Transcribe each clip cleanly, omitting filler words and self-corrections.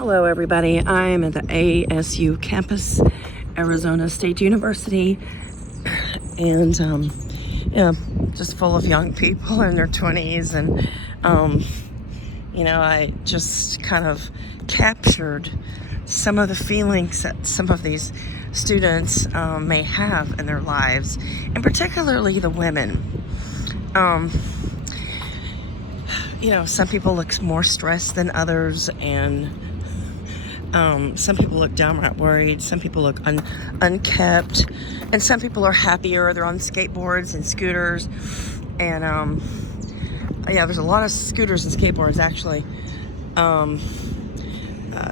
Hello, everybody. I'm at the ASU campus, Arizona State University, and just full of young people in their 20s. And I just kind of captured some of the feelings that some of these students may have in their lives, and particularly the women. Some people look more stressed than others, and some people look downright worried. Some people look unkept, and some people are happier. They're on skateboards and scooters, and there's a lot of scooters and skateboards actually.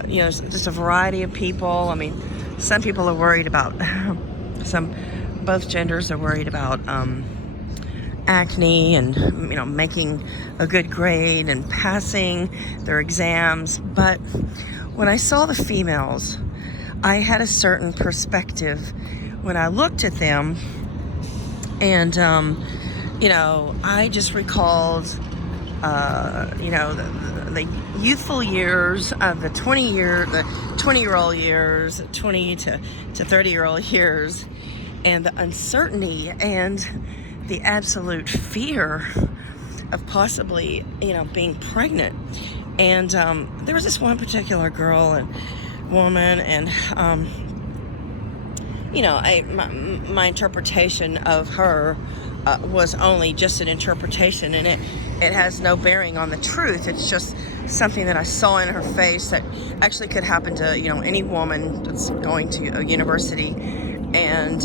Just a variety of people. I mean, some people are worried about both genders are worried about acne and making a good grade and passing their exams. But when I saw the females, I had a certain perspective when I looked at them, and I just recalled the youthful years of the 20-year-old years, 20 to 30-year-old years, and the uncertainty and the absolute fear of possibly, being pregnant. And there was this one particular girl and woman, and my interpretation of her was only just an interpretation, and it has no bearing on the truth. It's just something that I saw in her face that actually could happen to any woman that's going to a university. And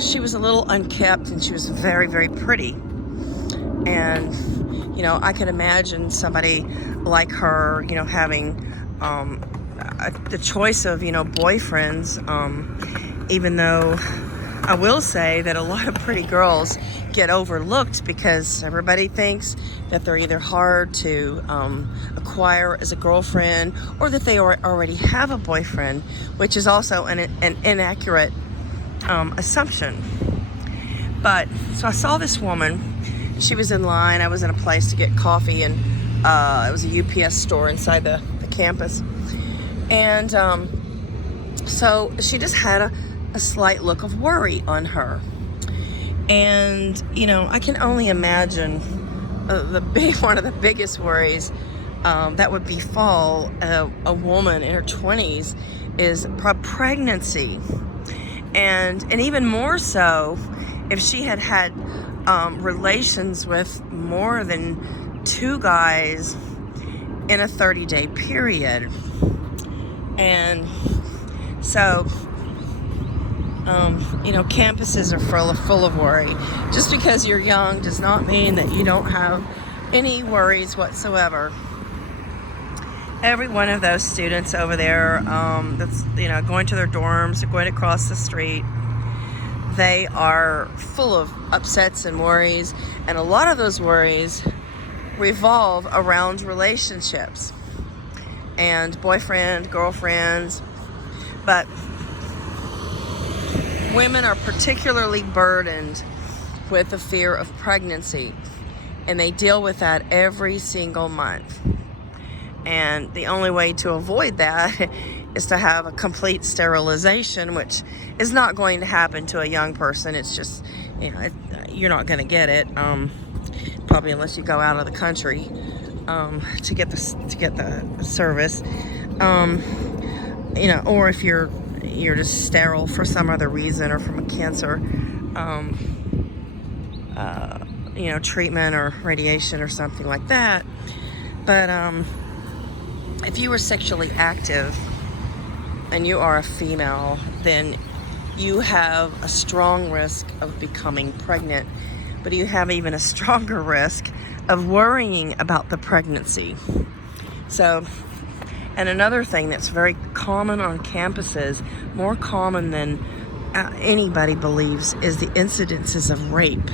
she was a little unkept, and she was very, very pretty. And, I could imagine somebody like her, having the choice of, boyfriends, even though I will say that a lot of pretty girls get overlooked because everybody thinks that they're either hard to acquire as a girlfriend, or that they already have a boyfriend, which is also an inaccurate assumption. But so I saw this woman. She was in line. I was in a place to get coffee, and it was a UPS store inside the campus. And so she just had a slight look of worry on her. And I can only imagine one of the biggest worries that would befall a woman in her 20s is pregnancy. And even more so if she had relations with more than 2 guys in a 30-day period. And so campuses are full of worry. Just because you're young does not mean that you don't have any worries whatsoever. Every one of those students over there that's going to their dorms or going across the street, they are full of upsets and worries, and a lot of those worries revolve around relationships and boyfriend, girlfriends. But women are particularly burdened with the fear of pregnancy, and they deal with that every single month. And the only way to avoid that is to have a complete sterilization, which is not going to happen to a young person. It's just, you're not going to get it, probably unless you go out of the country to get the service, or if you're just sterile for some other reason, or from a cancer, treatment or radiation or something like that. But if you were sexually active and you are a female, then you have a strong risk of becoming pregnant, but you have even a stronger risk of worrying about the pregnancy. So, and another thing that's very common on campuses, more common than anybody believes, is the incidences of rape.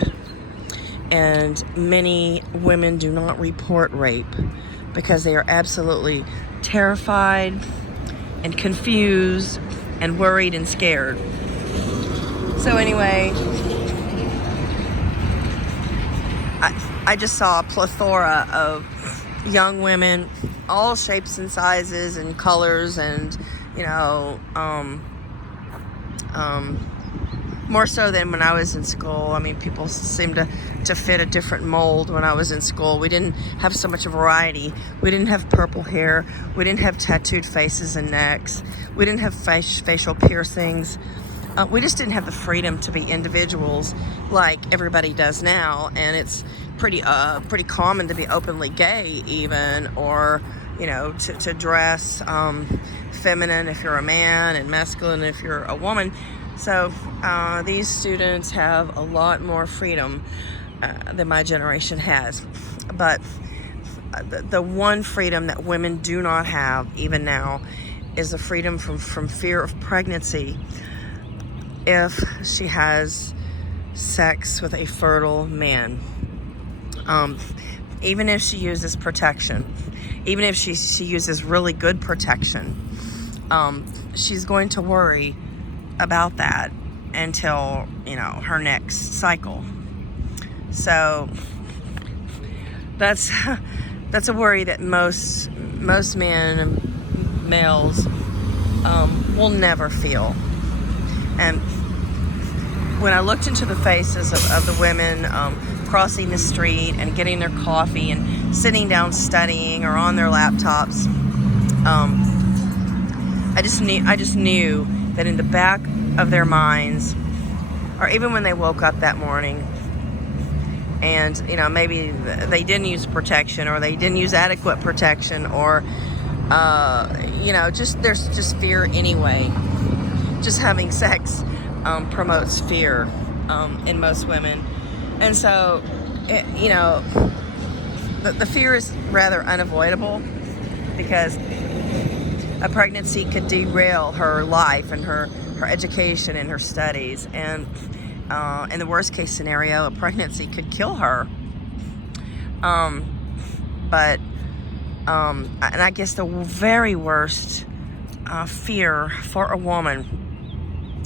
And many women do not report rape because they are absolutely terrified and confused and worried and scared. So anyway, I just saw a plethora of young women, all shapes and sizes and colors, and you know, more so than when I was in school. I mean, people seemed to fit a different mold when I was in school. We didn't have so much variety. We didn't have purple hair. We didn't have tattooed faces and necks. We didn't have facial piercings. We just didn't have the freedom to be individuals like everybody does now. And it's pretty common to be openly gay even, or, you know, to dress feminine if you're a man and masculine if you're a woman. So these students have a lot more freedom than my generation has. But the one freedom that women do not have, even now, is the freedom from fear of pregnancy if she has sex with a fertile man. Even if she uses protection, even if she uses really good protection, she's going to worry about that until, you know, her next cycle. So that's a worry that most males will never feel. And when I looked into the faces of the women crossing the street and getting their coffee and sitting down studying or on their laptops, I just knew that in the back of their minds, or even when they woke up that morning, and, you know, maybe they didn't use protection, or they didn't use adequate protection, or you know, there's just fear anyway. Just having sex promotes fear in most women, and so you know, the fear is rather unavoidable, because a pregnancy could derail her life and her education and her studies, and in the worst case scenario, a pregnancy could kill her. But and I guess the very worst fear for a woman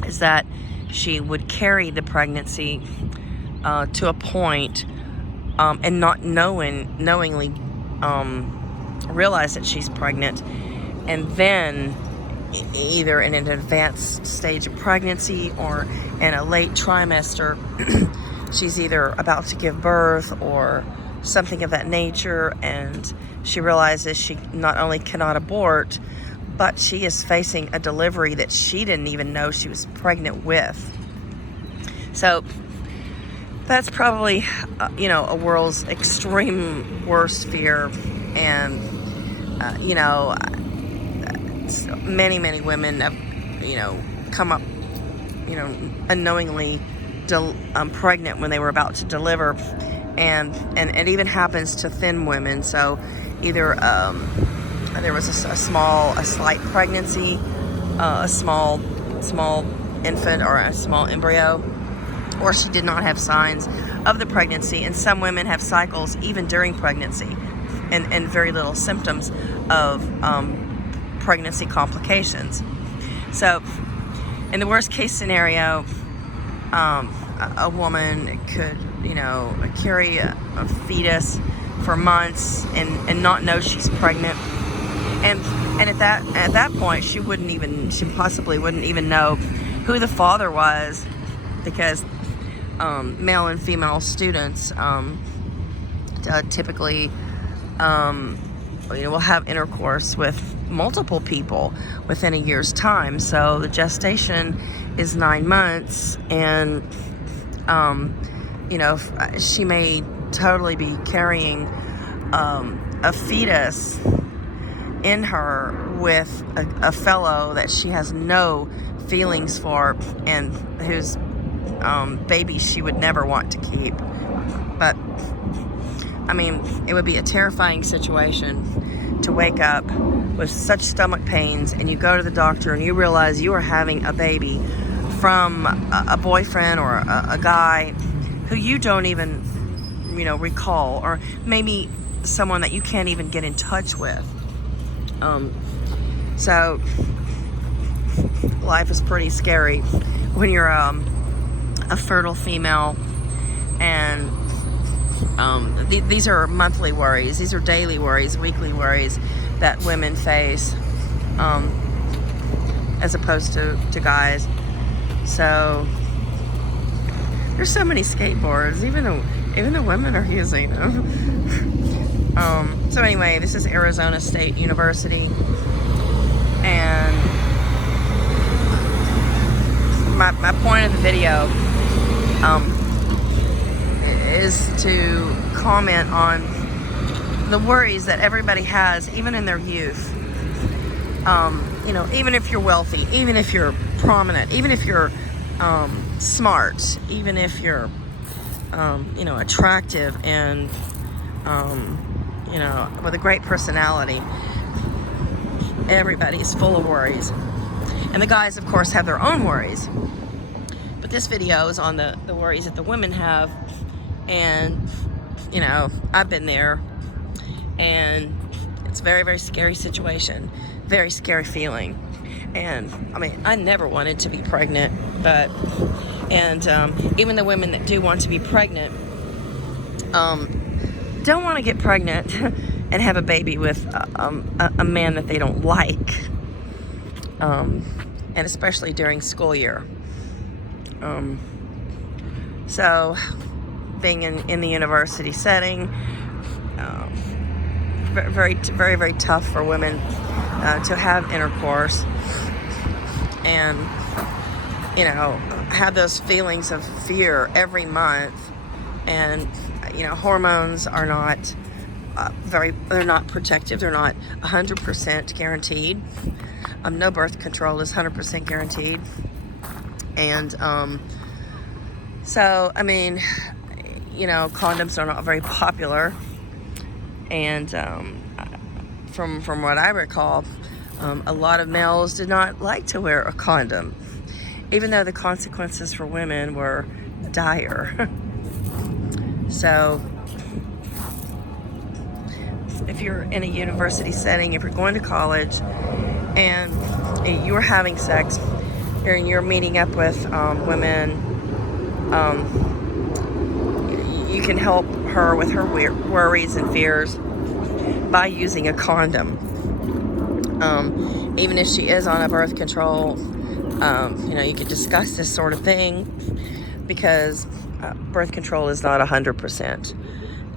is that she would carry the pregnancy to a point and not knowingly realize that she's pregnant, and then either in an advanced stage of pregnancy or in a late trimester, she's either about to give birth or something of that nature, and she realizes she not only cannot abort, but she is facing a delivery that she didn't even know she was pregnant with. So that's probably, you know, a world's extreme worst fear. And, you know, many women have, you know, come up, you know, unknowingly pregnant when they were about to deliver. And it even happens to thin women. So either there was a slight pregnancy, a small infant or a small embryo, or she did not have signs of the pregnancy. And some women have cycles even during pregnancy, and very little symptoms of pregnancy complications. So in the worst case scenario, a woman could, you know, carry a fetus for months and not know she's pregnant, and at that point she possibly wouldn't even know who the father was, because male and female students typically you know, will have intercourse with multiple people within a year's time. So the gestation is 9 months, and you know, she may totally be carrying a fetus in her with a fellow that she has no feelings for, and whose baby she would never want to keep. But I mean, it would be a terrifying situation to wake up with such stomach pains, and you go to the doctor and you realize you are having a baby from a boyfriend or a guy who you don't even, you know, recall, or maybe someone that you can't even get in touch with. So life is pretty scary when you're a fertile female, and These are monthly worries. These are daily worries, weekly worries that women face, as opposed to guys. So there's so many skateboards, even the women are using them. So anyway, this is Arizona State University, and my point of the video is to comment on the worries that everybody has, even in their youth. Even if you're wealthy, even if you're prominent, even if you're smart, even if you're attractive and with a great personality, everybody's full of worries. And the guys, of course, have their own worries. But this video is on the worries that the women have. And, I've been there. And it's a very, very scary situation. Very scary feeling. And, I never wanted to be pregnant. Even the women that do want to be pregnant don't want to get pregnant and have a baby with a man that they don't like. And especially during school year. So being in the university setting, very, very, very tough for women to have intercourse and, have those feelings of fear every month. And, hormones are not they're not protective. They're not 100% guaranteed. No birth control is 100% guaranteed. And condoms are not very popular. And from what I recall, a lot of males did not like to wear a condom, even though the consequences for women were dire. So if you're in a university setting, if you're going to college and you're having sex, and you're meeting up with women, you can help her with her worries and fears by using a condom. Even if she is on a birth control, you could discuss this sort of thing, because birth control is not 100%.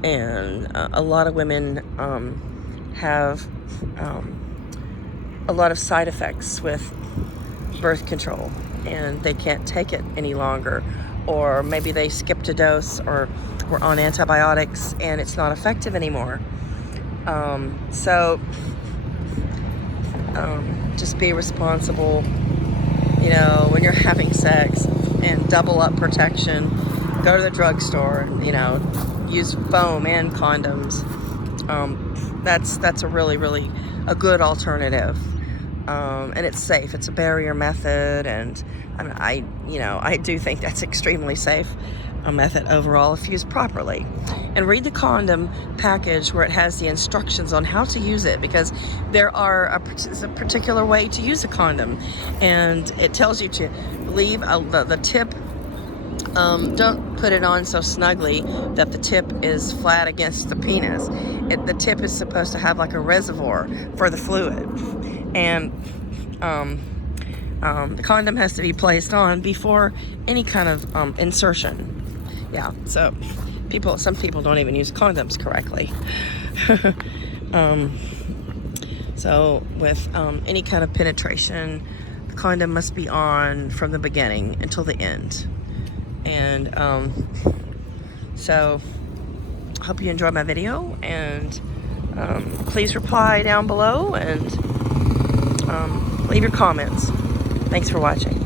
And a lot of women have a lot of side effects with birth control, and they can't take it any longer, or maybe they skipped a dose or were on antibiotics and it's not effective anymore. So just be responsible, when you're having sex, and double up protection. Go to the drugstore and, use foam and condoms. That's a really, really a good alternative. And it's safe. It's a barrier method, and I do think that's extremely safe a method overall if used properly. And read the condom package where it has the instructions on how to use it, because there are a particular way to use a condom, and it tells you to leave the tip. Don't put it on so snugly that the tip is flat against the penis. The tip is supposed to have like a reservoir for the fluid. And the condom has to be placed on before any kind of insertion. Yeah, so some people don't even use condoms correctly. So with any kind of penetration, the condom must be on from the beginning until the end. And so I hope you enjoyed my video, and please reply down below and leave your comments. Thanks for watching.